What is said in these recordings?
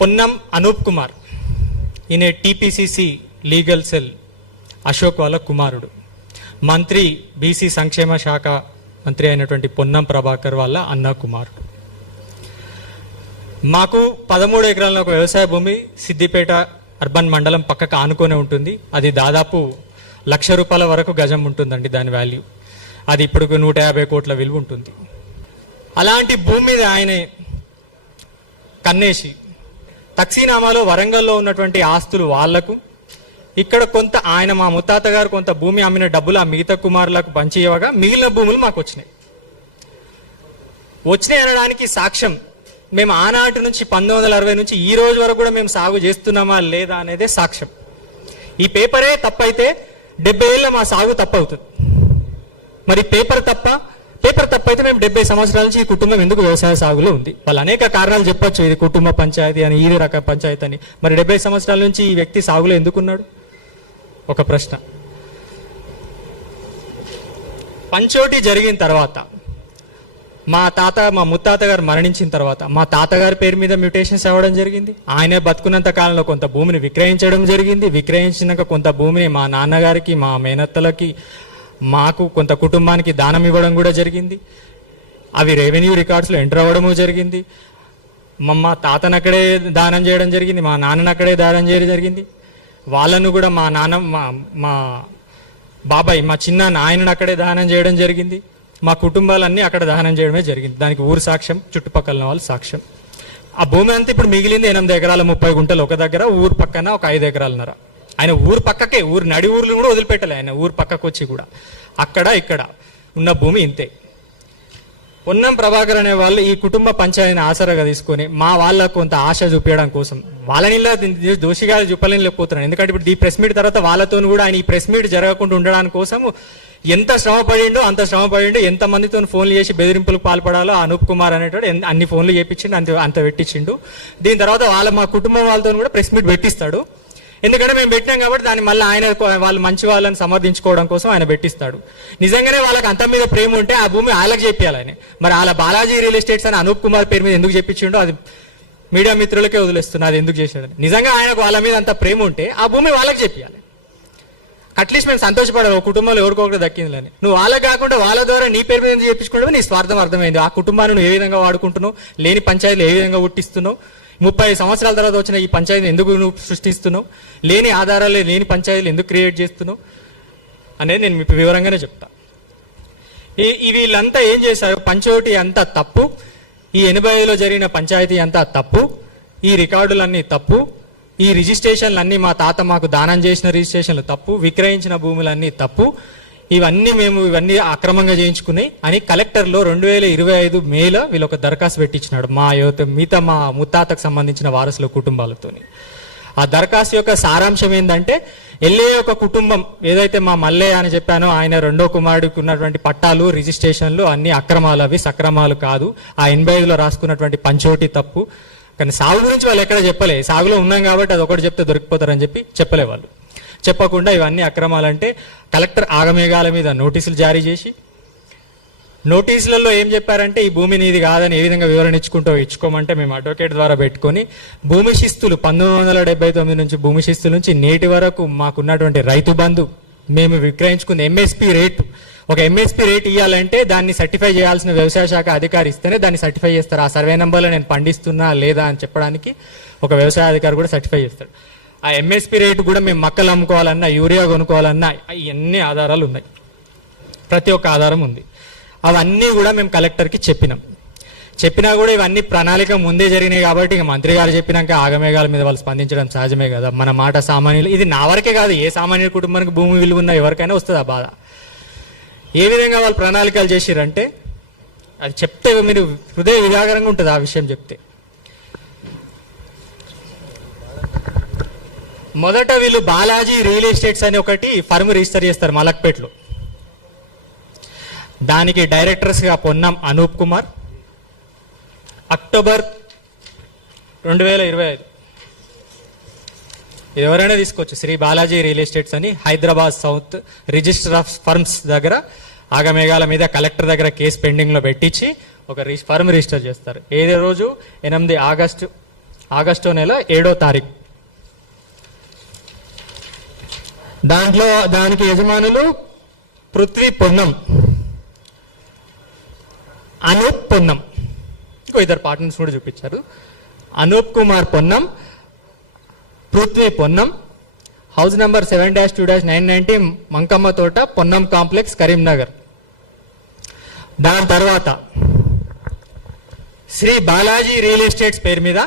పొన్నం అనూప్ కుమార్, ఈయన TPCC legal cell Ashok వాళ్ళ కుమారుడు. మంత్రి బీసీ సంక్షేమ శాఖ మంత్రి అయినటువంటి పొన్నం ప్రభాకర్ వాళ్ళ అన్న కుమారుడు. మాకు 13 ఎకరాల ఒక వ్యవసాయ భూమి సిద్దిపేట అర్బన్ మండలం పక్కకు ఆనుకొని ఉంటుంది. అది దాదాపు ₹1,00,000 వరకు గజం ఉంటుందండి దాని వాల్యూ. అది ఇప్పుడు 150 కోట్ల విలువ ఉంటుంది. అలాంటి భూమి మీద ఆయన కన్నేసి తక్సీనామాలో వరంగల్లో ఉన్నటువంటి ఆస్తులు వాళ్లకు, ఇక్కడ కొంత ఆయన మా ముత్తాత గారు కొంత భూమి అమ్మిన డబ్బులు ఆ మిగతా కుమారులకు పంచి ఇవ్వగా మిగిలిన భూములు మాకు వచ్చినాయి అనడానికి సాక్ష్యం మేము ఆనాటి నుంచి 1960 నుంచి ఈ రోజు వరకు కూడా మేము సాగు చేస్తున్నామా లేదా అనేదే సాక్ష్యం. ఈ పేపరే తప్పైతే 70 ఏళ్ళ మా సాగు తప్పవుతుంది. మరి పేపర్ తప్పైతే మేము 70 సంవత్సరాల నుంచి ఈ కుటుంబం ఎందుకు వ్యవసాయ సాగులో ఉంది? వాళ్ళు అనేక కారణాలు చెప్పొచ్చు, ఇది కుటుంబ పంచాయతీ అని, ఇది రక పంచాయతీ అని. మరి 70 సంవత్సరాల నుంచి ఈ వ్యక్తి సాగులో ఎందుకున్నాడు? ఒక ప్రశ్న. పంచోటి జరిగిన తర్వాత మా ముత్తాత గారు మరణించిన తర్వాత మా తాతగారి పేరు మీద మ్యూటేషన్స్ అవ్వడం జరిగింది. ఆయనే బతుకున్నంత కాలంలో కొంత భూమిని విక్రయించడం జరిగింది. విక్రయించినాక కొంత భూమిని మా నాన్నగారికి, మా మేనత్తలకి, మాకు, కొంత కుటుంబానికి దానం ఇవ్వడం కూడా జరిగింది. అవి రెవెన్యూ రికార్డ్స్లో ఎంటర్ అవ్వడము జరిగింది. మా తాతను అక్కడే దానం చేయడం జరిగింది, మా నాన్నను అక్కడే దానం చేయడం జరిగింది. వాళ్ళను కూడా మా బాబాయ్, మా చిన్న ఆయనను అక్కడే దానం చేయడం జరిగింది. మా కుటుంబాలన్నీ అక్కడ దహనం చేయడమే జరిగింది. దానికి ఊరు సాక్ష్యం, చుట్టుపక్కల వాళ్ళు సాక్ష్యం. ఆ భూమి అంతా ఇప్పుడు మిగిలింది 8 ఎకరాల 30 గుంటలు ఒక దగ్గర, ఊరు పక్కన ఒక 5 ఎకరాలన్నర. ఆయన ఊరు పక్కకే, నడి ఊర్లు కూడా వదిలిపెట్టలే. ఆయన ఊరు పక్కకు వచ్చి కూడా అక్కడ ఇక్కడ ఉన్న భూమి ఇంతే. పొన్నం ప్రభాకర్ అనే వాళ్ళు ఈ కుటుంబ పంచాయతీని ఆసరాగా తీసుకొని మా వాళ్ళకు కొంత ఆశ చూపించడం కోసం వాళ్ళని దోషిగా చూపలేకపోతున్నాను. ఎందుకంటే ఇప్పుడు ఈ ప్రెస్ మీట్ తర్వాత వాళ్ళతో కూడా ఆయన ఈ ప్రెస్ మీట్ జరగకుండా ఉండడానికి కోసం ఎంత శ్రమ పడిండో అంత శ్రమ పడిండో, ఎంత మందితో ఫోన్లు చేసి బెదిరింపులకు పాల్పడాలో అనూప్ కుమార్ అనేటోడు అన్ని ఫోన్లు చేపించిండు, అంత పెట్టించిండు. దీని తర్వాత మా కుటుంబం వాళ్ళతో కూడా ప్రెస్ మీట్ పెట్టిస్తాడు. ఎందుకంటే మేము పెట్టినాం కాబట్టి దాన్ని మళ్ళీ వాళ్ళు మంచి వాళ్ళని సమర్థించుకోవడం కోసం ఆయన పెట్టిస్తాడు. నిజంగానే వాళ్ళకి అంత మీద ప్రేమ ఉంటే ఆ భూమి వాళ్ళకి చెప్పాలి ఆయన. మరి వాళ్ళ బాలాజీ రియల్ ఎస్టేట్స్ అని అనూప్ కుమార్ పేరు మీద ఎందుకు చెప్పించిండో అది మీడియా మిత్రులకే వదిలేస్తున్నా, అది ఎందుకు చేశాడు. నిజంగా ఆయనకు వాళ్ళ మీద అంత ప్రేమ ఉంటే ఆ భూమి వాళ్ళకి చెప్పాలి. అట్లీస్ట్ మేము సంతోషపడాలి, ఒక కుటుంబంలో ఎవరికొకరు దక్కిందని. నువ్వు వాళ్ళకి కాకుండా వాళ్ళ ద్వారా నీ పేరు మీద ఎందుకు చెప్పించుకుంటావు? నీ స్వార్థం అర్థమైంది. ఆ కుటుంబాన్ని నువ్వు ఏ విధంగా వాడుకుంటున్నావు, లేని పంచాయతీలు ఏ విధంగా పుట్టిస్తున్నావు, 30 సంవత్సరాల తర్వాత వచ్చిన ఈ పంచాయతీని ఎందుకు నువ్వు సృష్టిస్తున్నావు, లేని ఆధారాలు లేని పంచాయతీలు ఎందుకు క్రియేట్ చేస్తున్నావు అనేది నేను మీకు వివరంగానే చెప్తా. వీళ్ళంతా ఏం చేశారు? పంచోటి అంతా తప్పు, ఈ 85లో జరిగిన పంచాయతీ అంతా తప్పు, ఈ రికార్డులన్నీ తప్పు, ఈ రిజిస్ట్రేషన్లు అన్నీ మా తాత మాకు దానం చేసిన రిజిస్ట్రేషన్లు తప్పు, విక్రయించిన భూములన్నీ తప్పు, ఇవన్నీ అక్రమంగా చేయించుకున్నాయి అని కలెక్టర్లో 2025 మేలో వీళ్ళు ఒక దరఖాస్తు పెట్టించినాడు మిగతా మా ముత్తాతకు సంబంధించిన వారసుల కుటుంబాలతోని. ఆ దరఖాస్తు యొక్క సారాంశం ఏంటంటే, ఎల్ఏ ఒక కుటుంబం ఏదైతే మా మల్లయ్య అని చెప్పానో ఆయన రెండో కుమారుడికి ఉన్నటువంటి పట్టాలు, రిజిస్ట్రేషన్లు అన్ని అక్రమాలు, అవి సక్రమాలు కాదు. ఆ 85లో రాసుకున్నటువంటి పంచోటి తప్పు. కానీ సాగు గురించి వాళ్ళు ఎక్కడ చెప్పలే. సాగులో ఉన్నాం కాబట్టి అది ఒకటి చెప్తే దొరికిపోతారని చెప్పి చెప్పలే వాళ్ళు. చెప్పకుండా ఇవన్నీ అక్రమాలంటే కలెక్టర్ ఆగమేఘాల మీద నోటీసులు జారీ చేసి, నోటీసులలో ఏం చెప్పారంటే ఈ భూమి నీది కాదని ఏ విధంగా వివరణ ఇచ్చుకోమంటే మేము అడ్వకేట్ ద్వారా పెట్టుకొని భూమి శిస్తులు 1979 నుంచి భూమి శిస్తుల నుంచి నేటి వరకు మాకున్నటువంటి రైతు బంధు, మేము విక్రయించుకున్న ఎంఎస్పి రేటు, ఒక ఎంఎస్పి రేట్ ఇవ్వాలంటే దాన్ని సర్టిఫై చేయాల్సిన వ్యవసాయ శాఖ అధికారి ఇస్తేనే దాన్ని సర్టిఫై చేస్తారు. ఆ సర్వే నెంబర్లో నేను పండిస్తున్నా లేదా అని చెప్పడానికి ఒక వ్యవసాయ అధికారి కూడా సర్టిఫై చేస్తాడు. ఆ ఎంఎస్పి రేటు కూడా మేము మక్కలు అమ్ముకోవాలన్నా, యూరియా కొనుక్కోవాలన్నా ఇవన్నీ ఆధారాలు ఉన్నాయి, ప్రతి ఒక్క ఆధారం ఉంది. అవన్నీ కూడా మేము కలెక్టర్కి చెప్పినా కూడా ఇవన్నీ ప్రణాళిక ముందే జరిగినాయి కాబట్టి ఇక మంత్రి గారు చెప్పినాక ఆగమేఘాల మీద వాళ్ళు స్పందించడం సహజమే కదా. మన మాట సామాన్యులు, ఇది నా వరకే కాదు, ఏ సామాన్య కుటుంబానికి భూమి విలువ ఉన్న ఎవరికైనా వస్తుంది ఆ బాధ. ఏ విధంగా వాళ్ళు ప్రణాళికలు చేసిరంటే అది చెప్తే మీరు హృదయ విజాగరంగా ఉంటుంది ఆ విషయం చెప్తే. మొదట వీళ్ళు బాలాజీ రియల్ ఎస్టేట్స్ అని ఒకటి ఫర్మ్ రిజిస్టర్ చేస్తారు మలక్పేటలో. దానికి డైరెక్టర్స్గా పొన్నం అనూప్ కుమార్. అక్టోబర్ 2025 ఎవరైనా తీసుకోవచ్చు. శ్రీ బాలాజీ రియల్ ఎస్టేట్స్ అని Hyderabad south register of firms దగ్గర ఆగమేఘాల మీద కలెక్టర్ దగ్గర కేసు పెండింగ్లో పెట్టించి ఒక ఫర్మ్ రిజిస్టర్ చేస్తారు. ఏదే రోజు 8 ఆగస్టు నెల 7వ తారీఖు. దానికి యజమానులు పృథ్వీ పొన్నం, అనూప్ పొన్నం, ఇంకో ఇద్దరు పార్ట్నర్స్ కూడా చూపించారు. అనూప్ కుమార్ పొన్నం, పృథ్వీ పొన్నం, హౌస్ నంబర్ 7-2-990 మంకమ్మ తోట, పొన్నం కాంప్లెక్స్, కరీంనగర్. దాని తర్వాత శ్రీ బాలాజీ రియల్ ఎస్టేట్స్ పేరు మీద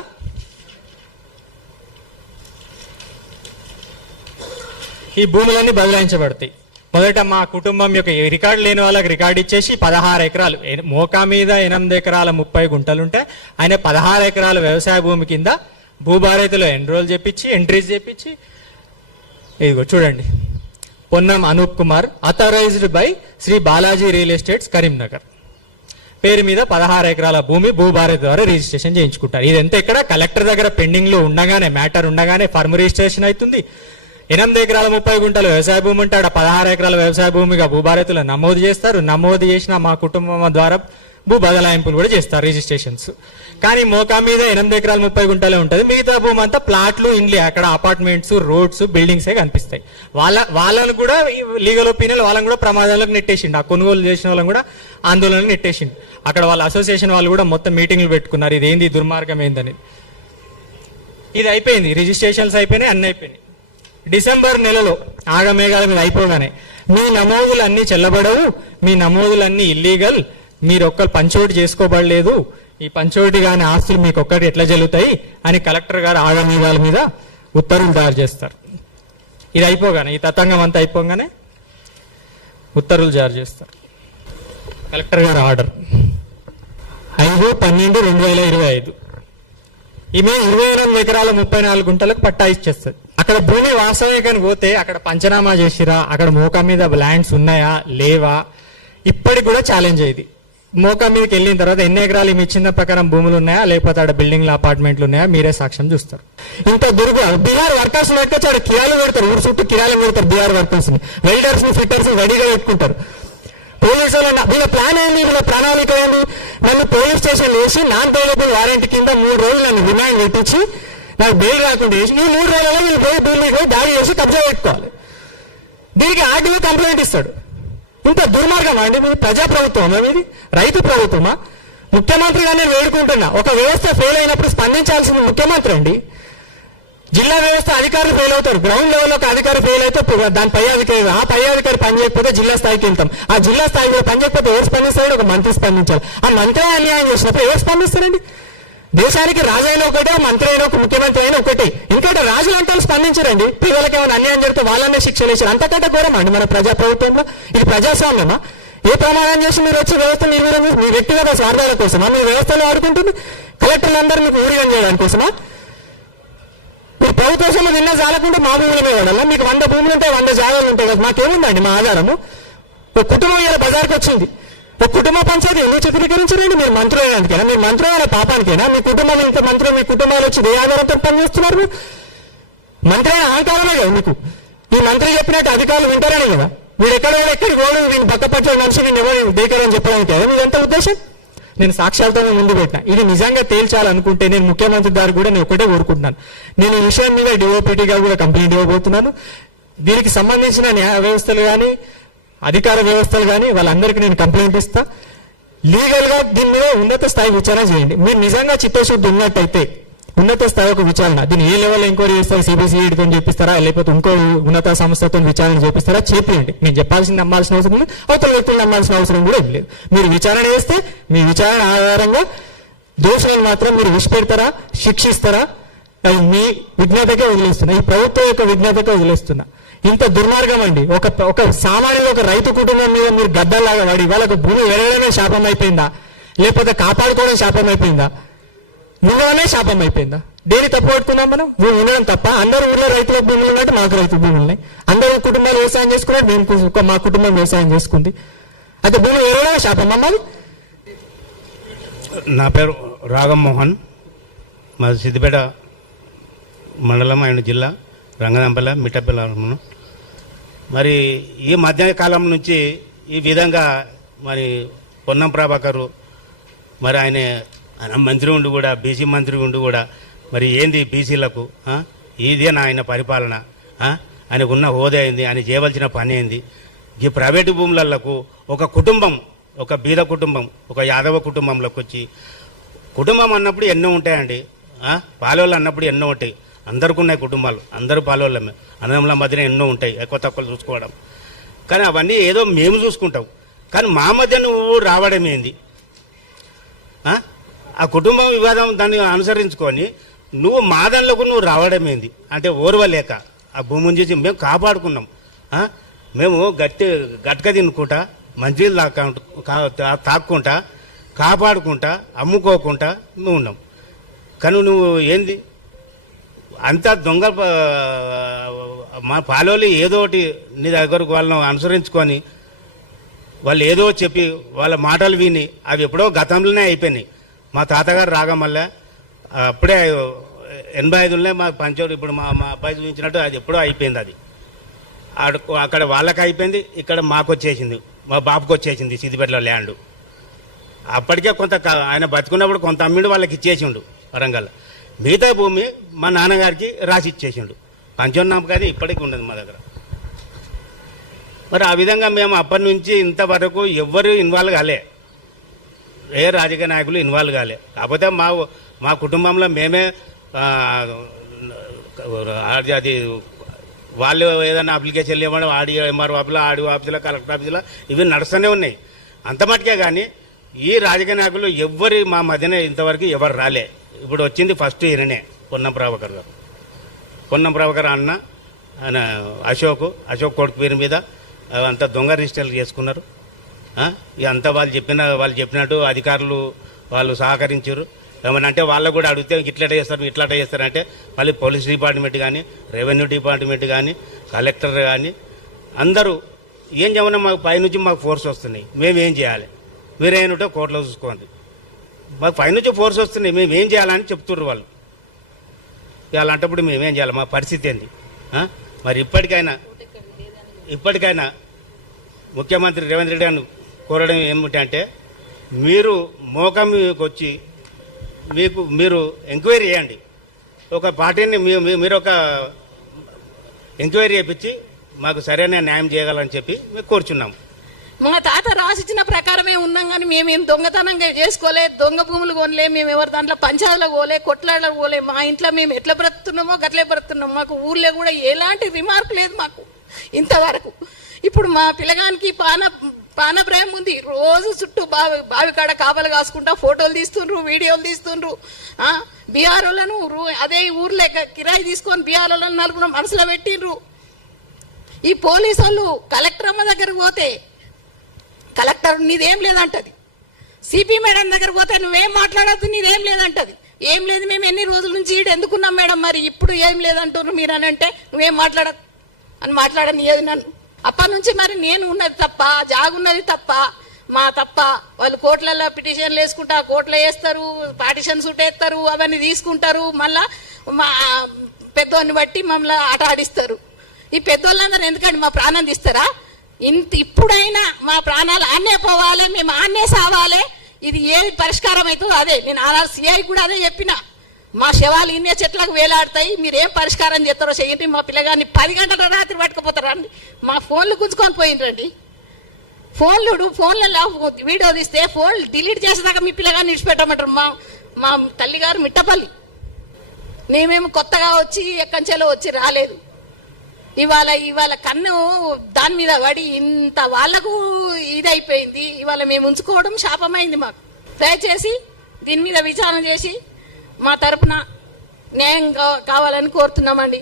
ఈ భూములన్నీ బదలాయించబడతాయి. మొదట మా కుటుంబం యొక్క రికార్డు లేని వాళ్ళకి రికార్డు ఇచ్చేసి 16 ఎకరాలు, మోకా మీద 8 ఎకరాల 30 గుంటలుంటే ఆయన 16 ఎకరాల వ్యవసాయ భూమి కింద భూభారతిలో ఎంట్రీస్ చేపించి ఇదిగో చూడండి, Ponnam Anup Kumar authorized by Shri Balaji real estates Karimnagar పేరు మీద 16 ఎకరాల భూమి భూభారతి ద్వారా రిజిస్ట్రేషన్ చేయించుకుంటారు. ఇదంతా ఇక్కడ కలెక్టర్ దగ్గర పెండింగ్ లో ఉండగానే, మ్యాటర్ ఉండగానే ఫర్మ్ రిజిస్ట్రేషన్ అవుతుంది. 8 ఎకరాల 30 గుంటలు వ్యవసాయ భూమి ఉంటే 16 ఎకరాల వ్యవసాయ భూమిగా భూభారతిలో నమోదు చేస్తారు. నమోదు చేసిన మా కుటుంబం ద్వారా భూ బదలాయింపులు కూడా చేస్తారు, రిజిస్ట్రేషన్స్. కానీ మోకా మీద 8 ఎకరాల 30 గుంటలే ఉంటుంది. మిగతా భూమి అంతా ప్లాట్లు, ఇండ్లే, అక్కడ అపార్ట్మెంట్స్, రోడ్స్, బిల్డింగ్సే కనిపిస్తాయి. వాళ్ళను కూడా లీగల్ ఒపీనియన్ వాళ్ళని కూడా ప్రమాదాలకు నెట్టేసిండు. ఆ కొనుగోలు చేసిన వాళ్ళని కూడా ఆందోళనకు నెట్టేసిండు. అక్కడ వాళ్ళ అసోసియేషన్ వాళ్ళు కూడా మొత్తం మీటింగ్లు పెట్టుకున్నారు, ఇదేంది దుర్మార్గం ఏందని. ఇది అయిపోయింది, రిజిస్ట్రేషన్స్ అయిపోయినాయి, అన్నీ అయిపోయినాయి. డిసెంబర్ నెలలో ఆగమేఘాల మీద అయిపోగానే మీ నమోదులు అన్నీ చెల్లబడవు, మీ నమోదులన్నీ ఇల్లీగల్, మీరు ఒక్కరు పంచోటి చేసుకోబడలేదు, ఈ పంచోటి కానీ ఆస్తులు మీకు ఒక్కటి ఎట్లా చెల్లుతాయి అని కలెక్టర్ గారు ఆగమేఘాల మీద ఉత్తర్వులు జారీ చేస్తారు. ఇది అయిపోగానే, ఈ తతంగం అంతా అయిపోగానే ఉత్తర్వులు జారీ చేస్తారు. కలెక్టర్ గారు ఆర్డర్ 5/12/2025 ఈమె 28 ఎకరాల 34 గుంటలకు పట్టా ఇచ్చేస్తుంది. అక్కడ భూమి వాస్తవికానికి పోతే అక్కడ పంచనామా చేసిరా, అక్కడ మోకా మీద ల్యాండ్స్ ఉన్నాయా లేవా, ఇప్పటికి కూడా ఛాలెంజ్ అయ్యింది. మోకా మీదకి వెళ్ళిన తర్వాత ఎన్ని ఎకరాలు ఈమె ఇచ్చిన ప్రకారం భూములు ఉన్నాయా, లేకపోతే అక్కడ బిల్డింగ్లు, అపార్ట్మెంట్లు ఉన్నాయా, మీరే సాక్ష్యం చూస్తారు. ఇంత బీహార్ వర్కర్స్ పెట్టుకొచ్చి అక్కడ కిరాలు పెడతారు, ఊరు చుట్టూ కిరాలు పెడతారు. బీహార్ వర్కర్స్ ని, వెల్డర్స్ ని, ఫిట్టర్స్ ని రెడీగా పెట్టుకుంటారు. పోలీసు వీళ్ళ ప్లాన్ ఏంది, వీళ్ళ ప్రణాళిక ఏంది? నన్ను పోలీస్ స్టేషన్ వేసి నాన్ బెయిలబుల్ వారెంట్ కింద 3 రోజులు నన్ను రిమాండ్ పెట్టించి నాకు బెయిల్ రాకుండా చేసి ఈ 3 రోజులలో వీళ్ళు పోయి బిల్డింగ్ పోయి దాడి చేసి కబ్జా పెట్టుకోవాలి. దీనికి ఆర్డీఓ కంప్లైంట్ ఇస్తాడు. ఇంత దుర్మార్గం అండి మీది? ప్రజాప్రభుత్వమా మీది? రైతు ప్రభుత్వమా? ముఖ్యమంత్రిగా నేను వేడుకుంటున్నా, ఒక వ్యవస్థ ఫెయిల్ అయినప్పుడు స్పందించాల్సింది ముఖ్యమంత్రి అండి. జిల్లా వ్యవస్థ అధికారులు ఫెయిల్ అవుతారు, గ్రౌండ్ లెవెల్లో ఒక అధికారి ఫెయిల్ అయితే దాని పై అధికారి, ఆ పై అధికారి పని చేయకపోతే జిల్లా స్థాయికి వెళ్తాం. ఆ జిల్లా స్థాయిలో పని చేయకపోతే ఎవరు స్పందిస్తాడు? ఒక మంత్రి స్పందించాలి. ఆ మంత్రి అన్యాయం చేసినప్పుడు ఎవరు స్పందిస్తారండి? దేశానికి రాజు అయినా ఒకటే, మంత్రి అయినా ఒక, ముఖ్యమంత్రి అయినా ఒకటే. ఇంకోటి రాజులు అంటే స్పందించరండి. పిల్లలకి ఏమైనా అన్యాయం జరిగితే వాళ్ళనే శిక్షలు వేసారు. అంతకంటే ఘోరమా అండి మన ప్రజాప్రభుత్వంలో? ఇది ప్రజాస్వామ్యమా? ఏ ప్రమాణం చేసి మీరు వచ్చి వ్యవస్థ నిర్వీర్యం, మీ వ్యక్తిగత స్వార్థాల కోసమా మీ వ్యవస్థలో ఆడుకుంటుంది? కలెక్టర్లు అందరూ మీకు ఊడిగం చేయడానికి కోసమా? మీరు ప్రభుత్వం నిన్న చాలకుండా మా భూముల మీద వాడాలా? మీకు 100 భూములు ఉంటాయి, 100 జాగాలు ఉంటాయి కదా, మాకేముందండి మా ఆధారము? ఒక కుటుంబం ఇలా బజార్కి వచ్చింది, ఒక కుటుంబ పంచాయతీ ఎందుకు చిత్రీకరించండి? మీరు మంత్రులు అయ్యేందుకైనా, మీరు మంత్రులు అయిన పాపానికైనా? మీ కుటుంబం ఇంత మంత్రులు, మీ కుటుంబాలు వచ్చి ఏ ఆధారంతో పనిచేస్తున్నారు? మీరు మంత్రి అయిన అహంకారమే కదా మీకు. ఈ మంత్రి చెప్పినట్టు అధికారులు వింటారనే కదా. మీరు ఎక్కడికి పోవడం, వీళ్ళు పక్కపట్ల మనిషి వీళ్ళు ఎవరు దేకరని చెప్పడానికి కదా మీ ఎంత ఉద్దేశం? నేను సాక్ష్యాలతో ముందు పెట్టిన. ఇది నిజంగా తేల్చాలనుకుంటే నేను ముఖ్యమంత్రి గారు కూడా నేను ఒకటే కోరుకుంటున్నాను. నేను ఈ విషయం మీద డిఓపిటీ గారు కూడా కంప్లైంట్ ఇవ్వబోతున్నాను. దీనికి సంబంధించిన న్యాయ వ్యవస్థలు కానీ, అధికార వ్యవస్థలు కానీ వాళ్ళందరికీ నేను కంప్లైంట్ ఇస్తా. లీగల్ గా దీని మీద ఉన్నత స్థాయి విచారణ చేయండి. మీరు నిజంగా చిత్తశుద్ధి ఉన్నట్టయితే ఉన్నత స్థాయి ఒక విచారణ, దీన్ని ఏ లెవెల్ ఎంక్వైరీ చేస్తారు? సిబిసిఐడితో చేపిస్తారా, లేకపోతే ఇంకో ఉన్నత సంస్థతో విచారణ చేపిస్తారా? చేపియండి. నేను చెప్పాల్సింది నమ్మాల్సిన అవసరం లేదు, అవతల వ్యక్తులు నమ్మాల్సిన అవసరం కూడా ఏం లేదు. మీరు విచారణ చేస్తే మీ విచారణ ఆధారంగా దోషులను మాత్రం మీరు విడిచిపెడతారా, శిక్షిస్తారా? అది మీ విజ్ఞతకే వదిలేస్తున్నా, ఈ ప్రభుత్వం యొక్క విజ్ఞతకే వదిలేస్తున్నా. ఇంత దుర్మార్గం అండి. ఒక సామాన్యుడు, ఒక రైతు కుటుంబం మీద మీరు గద్దల్లాగా వాడి వాళ్ళకు భూమి వెళ్ళడమే శాపం అయిపోయిందా, లేకపోతే కాపాడుకోవడం శాపం అయిపోయిందా, నువ్వనే శాపం అయిపోయిందా? దేని తప్పు పట్టుకున్నాం మనం? భూమి ఉండడం తప్ప? అందరూ ఊళ్ళో రైతులకు భూములు ఉన్నట్టు మాకు రైతు భూములు ఉన్నాయి. అందరూ కుటుంబాలు వ్యవసాయం చేసుకున్నారు, మేము మా కుటుంబం వ్యవసాయం చేసుకుంది. అయితే భూమి వెళ్ళడమే శాపం అమ్మాలి. నా పేరు రాగమ్మోహన్, మాది సిద్దిపేట మండలం, ఆయన జిల్లా రంగనాంపల్లి మిట్టపల్లి. మరి ఈ మధ్య కాలం నుంచి ఈ విధంగా మరి పొన్నం ప్రభాకరు మరి ఆయన మంత్రి ఉండి కూడా బీసీ మంత్రి ఉండి కూడా మరి ఏంది బీసీలకు ఇదేనా ఆయన పరిపాలన? ఆయనకు ఉన్న హోదా ఏంది? ఆయన చేయవలసిన పని ఏంది? ఈ ప్రైవేటు భూములకు ఒక కుటుంబం, ఒక బీద కుటుంబం, ఒక యాదవ కుటుంబంలోకి వచ్చి, కుటుంబం అన్నప్పుడు ఎన్నో ఉంటాయండి, పాలోళ్ళు అన్నప్పుడు ఎన్నో ఉంటాయి. అందరికీ ఉన్నాయి కుటుంబాలు, అందరూ పాలోళ్ళమే, అన్నదమ్ముల మధ్యన ఎన్నో ఉంటాయి, ఎక్కువ తక్కువ చూసుకోవడం. కానీ అవన్నీ ఏదో మేము చూసుకుంటాం. కానీ మా మధ్య నువ్వు రావడం ఏంది? ఆ కుటుంబం వివాదం దాన్ని అనుసరించుకొని నువ్వు మా దానిలోకి నువ్వు రావడం ఏంది? అంటే ఓర్వలేక ఆ భూమిని చూసి మేము కాపాడుకున్నాం. మేము గట్క తినుకుంటా, మంచిలు తాక్కుంటా, కాపాడుకుంటా, అమ్ముకోకుండా నువ్వు ఉన్నాం. కానీ నువ్వు ఏంది అంతా దొంగ? మా పాలోళ్ళు ఏదోటి నీ దగ్గరకు వాళ్ళను అనుసరించుకొని వాళ్ళు ఏదో చెప్పి వాళ్ళ మాటలు విని అవి ఎప్పుడో గతంలోనే అయిపోయినాయి. మా తాతగారు రాగమల్ల అప్పుడే 85లోనే మా పంచోడు ఇప్పుడు మా అబ్బాయి చూపించినట్టు అది ఎప్పుడో అయిపోయింది. అది అక్కడ వాళ్ళకి అయిపోయింది, ఇక్కడ మాకు వచ్చేసింది, మా బాబుకి వచ్చేసింది సిద్దిపేటలో ల్యాండ్. అప్పటికే కొంత ఆయన బతుకున్నప్పుడు కొంత అమ్మిండు, వాళ్ళకి ఇచ్చేసిండు వరంగల్. మిగతా భూమి మా నాన్నగారికి రాసి ఇచ్చేసిండు. పంచోన్నాం కానీ ఇప్పటికీ ఉండదు మా దగ్గర. మరి ఆ విధంగా మేము అప్పటి నుంచి ఇంతవరకు ఎవ్వరు ఇన్వాల్వ్ కాలే, ఏ రాజకీయ నాయకులు ఇన్వాల్వ్ కాలే. కాకపోతే మా కుటుంబంలో మేమే అది వాళ్ళు ఏదైనా అప్లికేషన్లు ఇవ్వడం ఆడి ఎంఆర్ఓ ఆఫీసులో, ఆడిఓ ఆఫీసులో, కలెక్టర్ ఆఫీసులో ఇవి నడుస్తూనే ఉన్నాయి అంత మటుకే. కానీ ఈ రాజకీయ నాయకులు ఎవ్వరు మా మధ్యన ఇంతవరకు ఎవరు రాలే. ఇప్పుడు వచ్చింది ఫస్ట్ ఈయననే, పొన్నం ప్రభాకర్ గారు. పొన్నం ప్రభాకర్ అన్న ఆయన అశోక్ కొడుకు పేరు మీద అంతా దొంగ రిజిస్టర్లు చేసుకున్నారు. ఇక అంతా వాళ్ళు చెప్పినట్టు అధికారులు వాళ్ళు సహకరించారు. ఏమన్నా అంటే వాళ్ళకు కూడా అడిగితే ఇట్లట చేస్తారంటే మళ్ళీ పోలీస్ డిపార్ట్మెంట్ కానీ, రెవెన్యూ డిపార్ట్మెంట్ కానీ, కలెక్టర్ కానీ అందరూ ఏం చేయమన్నా మాకు పైనుంచి మాకు ఫోర్స్ వస్తున్నాయి, మేమేం చేయాలి, మీరేంటో కోర్టులో చూసుకోండి, మాకు పైనుంచి ఫోర్స్ వస్తున్నాయి, మేమేం చేయాలని చెప్తుర్రు వాళ్ళు. అలాంటప్పుడు మేమేం చేయాలి? మా పరిస్థితి ఏంది? మరి ఇప్పటికైనా ముఖ్యమంత్రి రేవంత్ రెడ్డి గారిని కోరడం ఏమిటంటే, మీరు మోకం మీదకి వచ్చి మీరు ఎంక్వైరీ చేయండి. ఒక పార్టీని మీరు ఒక ఎంక్వైరీ చేయించి మాకు సరైన న్యాయం చేయగలని చెప్పి మేము కోరుచున్నాము. మా తాత రాసిచ్చిన ప్రకారమే ఉన్నాం, కానీ మేమేం దొంగతనంగా చేసుకోలే, దొంగ భూములు కొనలే, మేము ఎవరి దాంట్లో పంచాయతీలో పోలే, కొట్లాడలకు పోలే. మా ఇంట్లో మేము ఎట్లా బ్రతుకుతున్నామో గట్లే బ్రతుకుతున్నాం. మాకు ఊర్లో కూడా ఎలాంటి రిమార్క్ లేదు మాకు ఇంతవరకు. ఇప్పుడు మా పిల్లగానికి పానప్రాయం ఉంది. రోజు చుట్టూ బావి కాడ కాపలు కాసుకుంటా ఫోటోలు తీస్తుండ్రు, వీడియోలు తీస్తుండ్రు. బీఆర్ఓలను అదే ఊర్లో కిరాయి తీసుకొని బీఆర్ఓలను నలుగురు మనసులో పెట్టిండ్రు. ఈ పోలీసు వాళ్ళు కలెక్టర్ అమ్మ దగ్గరకు పోతే కలెక్టర్ నీదేం లేదంటది, సిపి మేడం దగ్గర పోతే నువ్వేం మాట్లాడద్దు నీదేం లేదంటది. ఏం లేదు, మేము ఎన్ని రోజుల నుంచి ఈడు ఎందుకున్నాం మేడం, మరి ఇప్పుడు ఏం లేదంటున్నారు మీరు అని అంటే నువ్వేం మాట్లాడదు అని మాట్లాడనియదు నన్ను. అప్పటి నుంచి మరి నేను ఉన్నది తప్ప, జాగున్నది తప్ప, మా తప్ప. వాళ్ళు కోర్టులలో పిటిషన్లు వేసుకుంటా, కోర్టులో వేస్తారు, పార్టిషన్ సూట్ వేస్తారు, అవన్నీ తీసుకుంటారు. మళ్ళా మా పెద్దోన్ని బట్టి మమ్మల్ని ఆట ఆడిస్తారు. ఈ పెద్దోళ్ళందరూ ఎందుకండి మా ప్రాణం తీస్తారా? ఇప్పుడైనా మా ప్రాణాలు ఆన్నే పోవాలి, మేము ఆన్నే సావాలి. ఇది ఏది పరిష్కారం అవుతుందో అదే. నేను సిఐ కూడా అదే చెప్పిన, మా శవాలు ఇన్నే చెట్లకు వేలాడతాయి, మీరేం పరిష్కారం చేస్తారో చెయ్యండి. మా పిల్లగాన్ని 10 గంటల రాత్రి పట్టుకుపోతారండి. మా ఫోన్లు గుంజుకొని పోయినరండి. ఫోన్లలో వీడియో తీస్తే ఫోన్ డిలీట్ చేసేదాకా మీ పిల్లగాన్ని విడిచిపెట్టమంటారు. మా తల్లిగారు మిట్టపల్లి, మేమేమో కొత్తగా వచ్చి ఎక్కంచెలో వచ్చి రాలేదు. ఇవాళ కన్ను దాని మీద పడి ఇంత వాళ్లకు ఇదైపోయింది. ఇవాళ మేము ఉంచుకోవడం శాపమైంది మాకు. దయచేసి దీని మీద విచారణ చేసి మా తరపున న్యాయం కావాలని కోరుతున్నామండి.